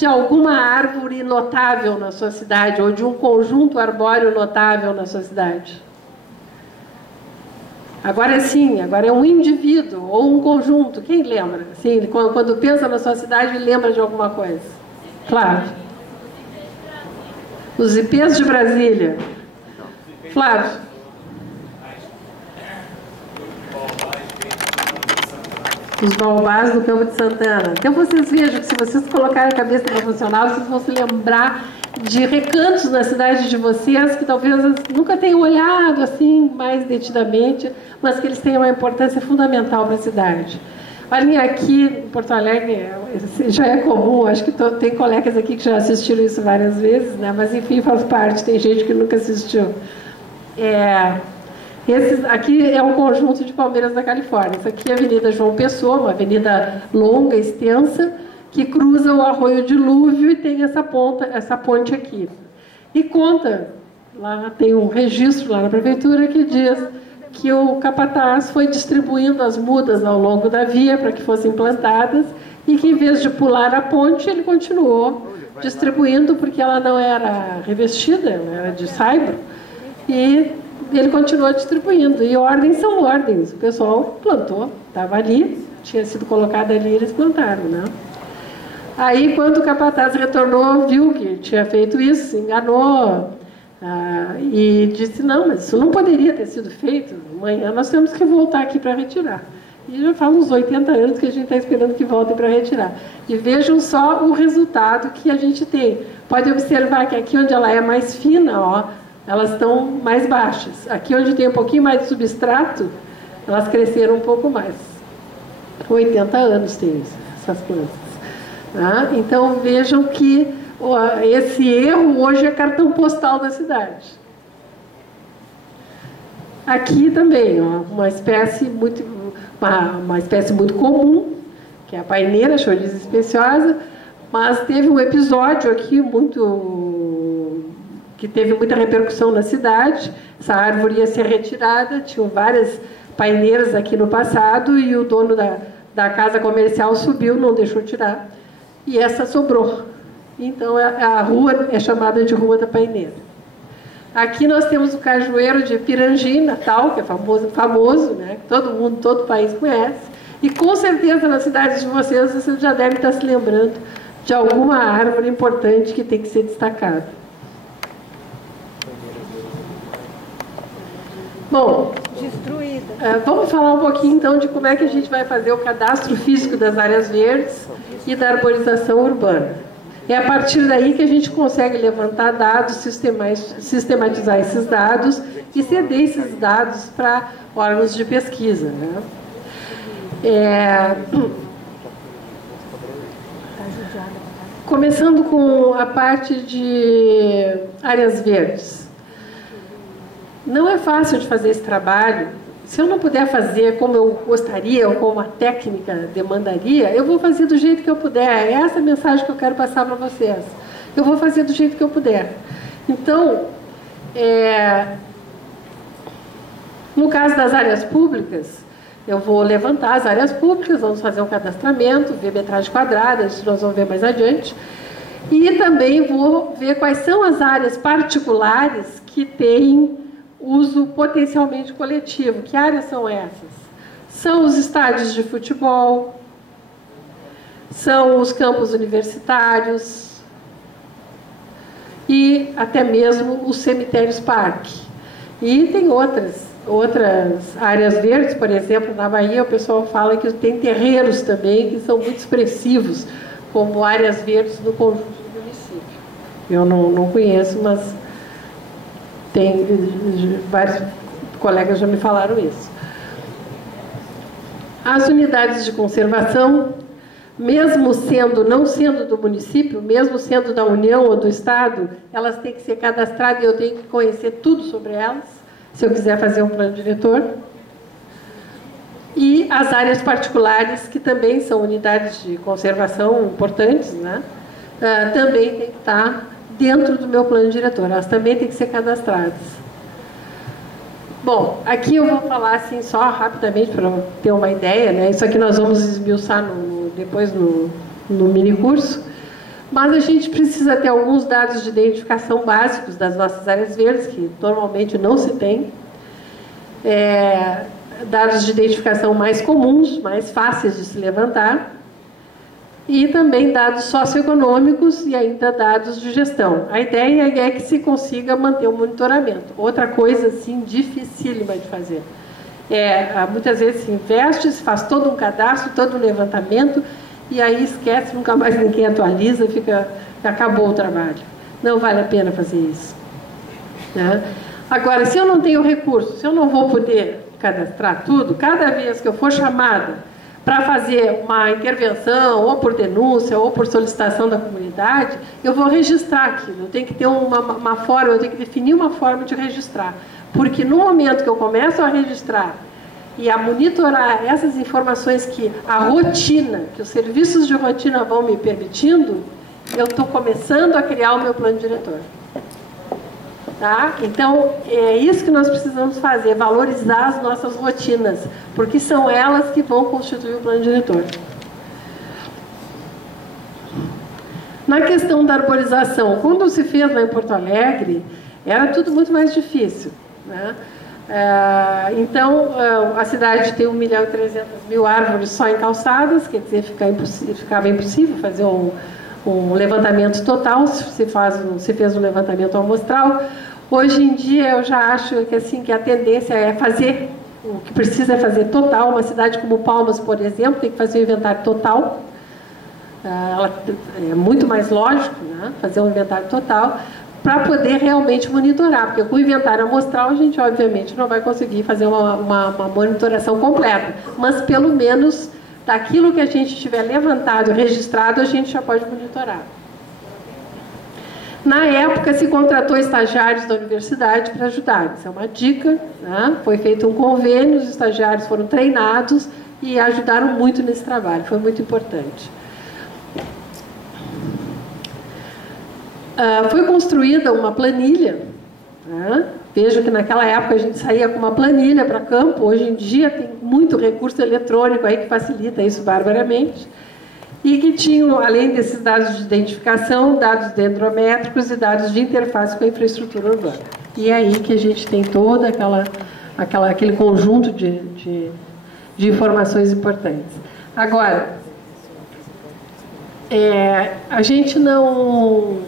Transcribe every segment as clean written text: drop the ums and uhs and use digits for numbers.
de alguma árvore notável na sua cidade, ou de um conjunto arbóreo notável na sua cidade? Agora sim, agora é um indivíduo ou um conjunto. Quem lembra? Sim, quando pensa na sua cidade, lembra de alguma coisa. Flávio. Os ipês de Brasília. Flávio. Os baobás do Campo de Santana. Então vocês vejam que se vocês colocarem a cabeça para funcionar, vocês vão se lembrar de recantos na cidade de vocês que talvez nunca tenham olhado assim mais detidamente, mas que eles têm uma importância fundamental para a cidade. Olhem, aqui em Porto Alegre já é comum, acho que tem colegas aqui que já assistiram isso várias vezes, né? Mas enfim, faz parte, tem gente que nunca assistiu. Aqui é um conjunto de palmeiras da Califórnia. Isso aqui é a Avenida João Pessoa, uma avenida longa, extensa, que cruza o Arroio Dilúvio e tem essa ponte aqui. E conta, lá tem um registro lá na prefeitura que diz que o capataz foi distribuindo as mudas ao longo da via para que fossem plantadas e que, em vez de pular a ponte, ele continuou distribuindo, porque ela não era revestida, ela era de saibro, e ele continuou distribuindo. E ordens são ordens. O pessoal plantou, estava ali, tinha sido colocado ali, eles plantaram, né? Aí, quando o capataz retornou, viu que tinha feito isso, se enganou, e disse, não, mas isso não poderia ter sido feito, amanhã nós temos que voltar aqui para retirar. E já faz uns 80 anos que a gente está esperando que voltem para retirar. E vejam só o resultado que a gente tem. Pode observar que aqui onde ela é mais fina, ó, elas estão mais baixas. Aqui onde tem um pouquinho mais de substrato, elas cresceram um pouco mais. 80 anos tem essas plantas. Então vejam que esse erro hoje é cartão postal da cidade. Aqui também, ó, uma espécie muito comum, que é a paineira chorizo especiosa, mas teve um episódio aqui que teve muita repercussão na cidade. Essa árvore ia ser retirada, tinham várias paineiras aqui no passado e o dono da casa comercial subiu, não deixou tirar. E essa sobrou. Então, a rua é chamada de Rua da Paineira. Aqui nós temos o cajueiro de Pirangi, Natal, que é famoso, né? Que todo o país conhece. E, com certeza, nas cidades de vocês já devem estar se lembrando de alguma árvore importante que tem que ser destacada. Bom, vamos falar um pouquinho, então, de como é que a gente vai fazer o cadastro físico das áreas verdes e da arborização urbana. É a partir daí que a gente consegue levantar dados, sistematizar esses dados e ceder esses dados para órgãos de pesquisa, né? Começando com a parte de áreas verdes. Não é fácil de fazer esse trabalho. Se eu não puder fazer como eu gostaria ou como a técnica demandaria, eu vou fazer do jeito que eu puder. É essa a mensagem que eu quero passar para vocês. Eu vou fazer do jeito que eu puder. Então, no caso das áreas públicas, eu vou levantar as áreas públicas, vamos fazer um cadastramento, ver metragem quadrada, isso nós vamos ver mais adiante. E também vou ver quais são as áreas particulares que têm uso potencialmente coletivo. Que áreas são essas? São os estádios de futebol, são os campos universitários e até mesmo os cemitérios-parque. E tem outras áreas verdes, por exemplo, na Bahia o pessoal fala que tem terreiros também que são muito expressivos como áreas verdes no conjunto do município. Eu não conheço, mas vários colegas já me falaram isso. As unidades de conservação, mesmo não sendo do município, mesmo sendo da União ou do Estado, elas têm que ser cadastradas e eu tenho que conhecer tudo sobre elas, se eu quiser fazer um plano diretor. E as áreas particulares, que também são unidades de conservação importantes, né? Também tem que estar dentro do meu plano diretor, elas também têm que ser cadastradas. Bom, aqui eu vou falar assim só rapidamente para ter uma ideia, né? Isso aqui nós vamos esmiuçar depois no mini curso, Mas a gente precisa ter alguns dados de identificação básicos das nossas áreas verdes, que normalmente não se tem. Dados de identificação mais comuns, mais fáceis de se levantar. E também dados socioeconômicos e ainda dados de gestão. A ideia é que se consiga manter o monitoramento. Outra coisa, assim, dificílima de fazer. Muitas vezes se investe, se faz todo um cadastro, todo um levantamento, e aí esquece, nunca mais ninguém atualiza, acabou o trabalho. Não vale a pena fazer isso. Né? Agora, se eu não tenho recurso, se eu não vou poder cadastrar tudo, cada vez que eu for chamada para fazer uma intervenção, ou por denúncia, ou por solicitação da comunidade, eu vou registrar aquilo. Eu tenho que ter uma forma, eu tenho que definir uma forma de registrar. Porque no momento que eu começo a registrar e a monitorar essas informações que a rotina, que os serviços de rotina vão me permitindo, eu estou começando a criar o meu plano diretor. Tá? Então, é isso que nós precisamos fazer, valorizar as nossas rotinas, porque são elas que vão constituir o plano diretor. Na questão da arborização, quando se fez lá em Porto Alegre, era tudo muito mais difícil. Né? Então, a cidade tem 1.300.000 árvores só em calçadas, quer dizer, ficava impossível fazer um levantamento total, se fez um levantamento amostral. Hoje em dia eu já acho que a tendência é fazer, o que precisa é fazer total. Uma cidade como Palmas, por exemplo, tem que fazer um inventário total. É muito mais lógico, né, fazer um inventário total, para poder realmente monitorar, porque com o inventário amostral a gente obviamente não vai conseguir fazer uma monitoração completa, mas pelo menos daquilo que a gente tiver levantado e registrado, a gente já pode monitorar. Na época, se contratou estagiários da universidade para ajudar. Isso é uma dica. Né? Foi feito um convênio, os estagiários foram treinados e ajudaram muito nesse trabalho. Foi muito importante. Foi construída uma planilha. Né? Vejo que naquela época a gente saía com uma planilha para campo. Hoje em dia tem muito recurso eletrônico aí que facilita isso barbaramente. E que tinham, além desses dados de identificação, dados dendrométricos e dados de interface com a infraestrutura urbana. E é aí que a gente tem todo aquele conjunto de informações importantes. Agora, a gente não...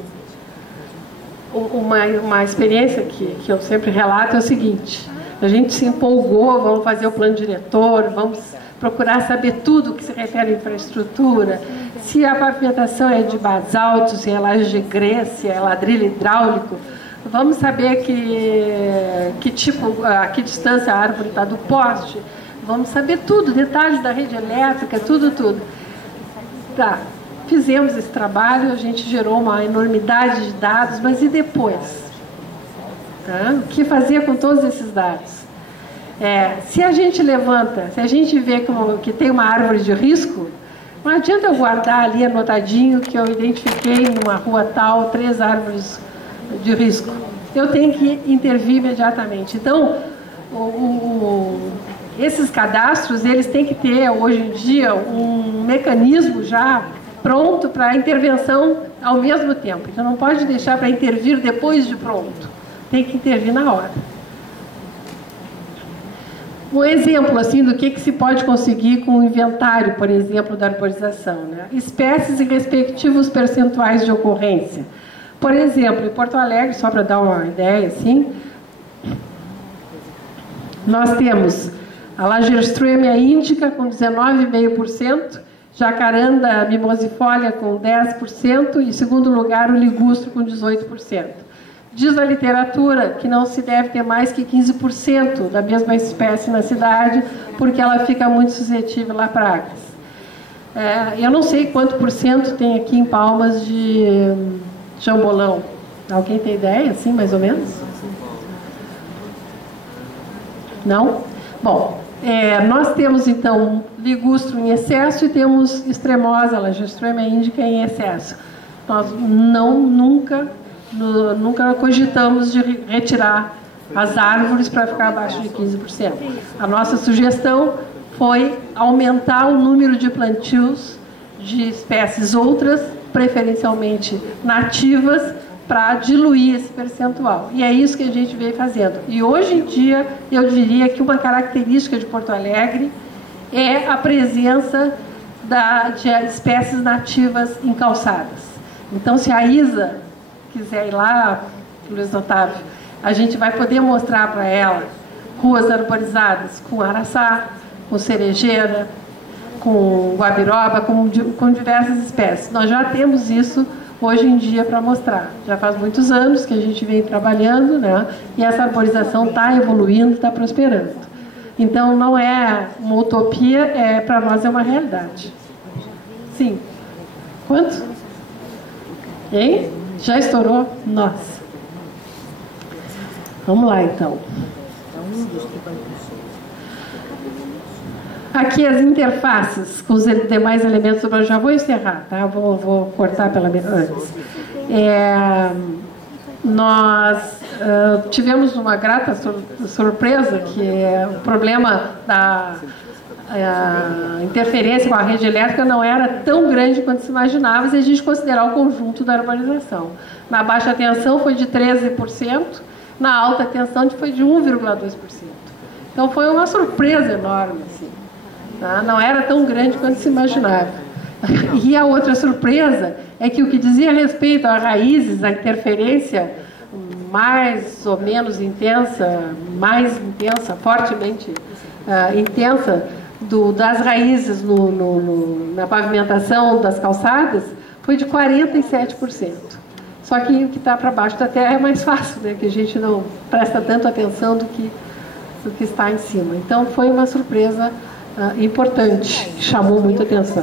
Uma experiência que eu sempre relato é o seguinte: a gente se empolgou, vamos fazer o plano diretor, vamos procurar saber tudo que se refere à infraestrutura, se a pavimentação é de basalto, se é laje de grés, se é ladrilho hidráulico, vamos saber que tipo, a que distância a árvore está do poste, vamos saber tudo, detalhes da rede elétrica, tudo. Tá, fizemos esse trabalho, a gente gerou uma enormidade de dados, mas e depois? Tá? O que fazer com todos esses dados? Se a gente levanta, se a gente vê que tem uma árvore de risco, não adianta eu guardar ali anotadinho que eu identifiquei numa rua tal 3 árvores de risco. Eu tenho que intervir imediatamente. Então, esses cadastros, eles têm que ter, hoje em dia, um mecanismo já pronto para intervenção ao mesmo tempo. Então, não pode deixar para intervir depois de pronto. Tem que intervir na hora. Um exemplo assim do que se pode conseguir com o inventário, por exemplo, da arborização, né? Espécies e respectivos percentuais de ocorrência. Por exemplo, em Porto Alegre, só para dar uma ideia, assim, nós temos a Lagerstroemia índica com 19,5%, Jacaranda mimosifolia com 10% e, em segundo lugar, o ligustro com 18%. Diz a literatura que não se deve ter mais que 15% da mesma espécie na cidade, porque ela fica muito suscetível a pragas. Eu não sei quanto por cento tem aqui em Palmas de jambolão. Alguém tem ideia, assim, mais ou menos? Não? Bom, nós temos, então, ligustro em excesso e temos extremosa, Lagerstroemia índica em excesso. Nós nunca cogitamos de retirar as árvores para ficar abaixo de 15%. A nossa sugestão foi aumentar o número de plantios de espécies outras preferencialmente nativas, para diluir esse percentual. E é isso que a gente vem fazendo. E hoje em dia, eu diria que uma característica de Porto Alegre é a presença de espécies nativas em calçadas. Então, se a Isa quiser ir lá, Luiz Otávio, a gente vai poder mostrar para ela ruas arborizadas com araçá, com cerejeira, com guabiroba, com diversas espécies. Nós já temos isso hoje em dia para mostrar. Já faz muitos anos que a gente vem trabalhando, né? E essa arborização está evoluindo, está prosperando. Então, não é uma utopia, para nós é uma realidade. Sim. Quanto? Hein? Já estourou? Nossa. Vamos lá, então. Aqui as interfaces com os demais elementos, eu já vou encerrar, tá? Vou cortar pela antes. Nós tivemos uma grata surpresa, que o problema da interferência com a rede elétrica não era tão grande quanto se imaginava, se a gente considerar o conjunto da urbanização. Na baixa tensão foi de 13%, na alta tensão foi de 1,2%. Então foi uma surpresa enorme, assim. Não era tão grande quanto se imaginava. E a outra surpresa é que o que dizia respeito a raízes, a interferência mais ou menos intensa, mais intensa, fortemente intensa, das raízes na pavimentação das calçadas, foi de 47%. Só que o que está para baixo da terra é mais fácil, né? Que a gente não presta tanta atenção do que está em cima. Então foi uma surpresa importante, chamou muita atenção.